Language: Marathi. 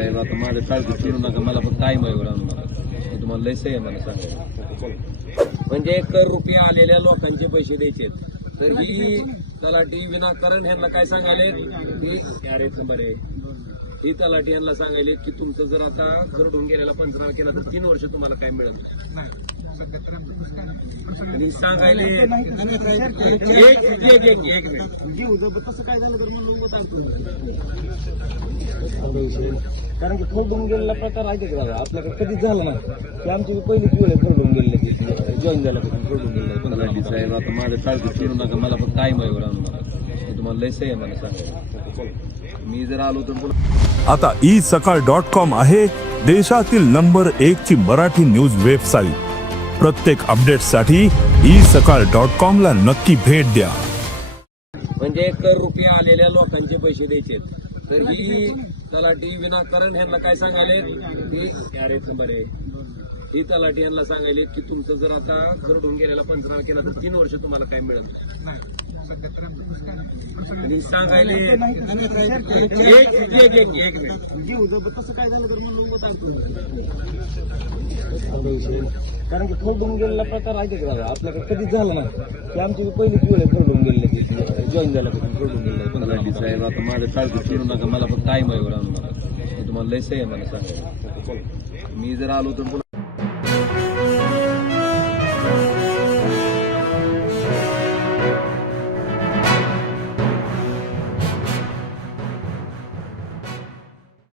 साहेब आता माझ्या काळजी फिरू नका मला फक्त टाईम आहे मी तुम्हाला लय आहे मला सांग. म्हणजे कर रुपये आलेल्या लोकांचे पैसे द्यायचे तर ही तलाठी विनाकारण ह्यांना काय सांगायले? की अरे बरे ही तलाठी यांना सांगायले की तुमचं जर आता खरडून गेलेला पंचनामा केला तर तीन वर्ष तुम्हाला काय मिळेल? सांगायले एक एक एक एक मिनिट. तसं काय झालं तर आणतो कारण की फोडून गेलेला प्रकार आहे का दादा आपल्याकडे कधीच झाला ना की आमची बी पहिलीच वेळ आहे फोडून गेलेली जॉईन झाल्यापासून फोडून गेलेलं. साहेब आता माझ्या काळजी फिरू नका. मला फक्त टाईम आहे आणू नका मी तुम्हाला लय आहे मला मी जर आलो तर आता ई सकाळ डॉट कॉम आहे देशातील नंबर एक ची मराठी न्यूज वेबसाईट प्रत्येक अपडेटसाठी ई सकाळ डॉट कॉम ला नक्की भेट द्या. म्हणजे कर रुपये आलेल्या लोकांचे पैसे द्यायचे तर ही तलाठी विनाकारण ह्यांना काय सांगायले? अरे बरे ही तलाठी यांना सांगायले की तुमचं जर आता खरडून गेलेला पंचनामा केला तर तीन वर्ष तुम्हाला काय मिळेल? आणि सांगायले एक एक एक एक मिनिट. कारण की फोडून गेलेला प्रकार आहे का दादा आपल्याकडे कधीच झाला ना की आमची बी पहिलीच वेळ आहे फोडून गेलेली जॉईन झाल्यापासून फोडून तलाठी गेलेलं साहेब आता माझ्या काळजी फिरू नका मला फक्त टाईम आहे आणू मला तुम्हाला लय आहे मला सांगायला मी जर आलो तर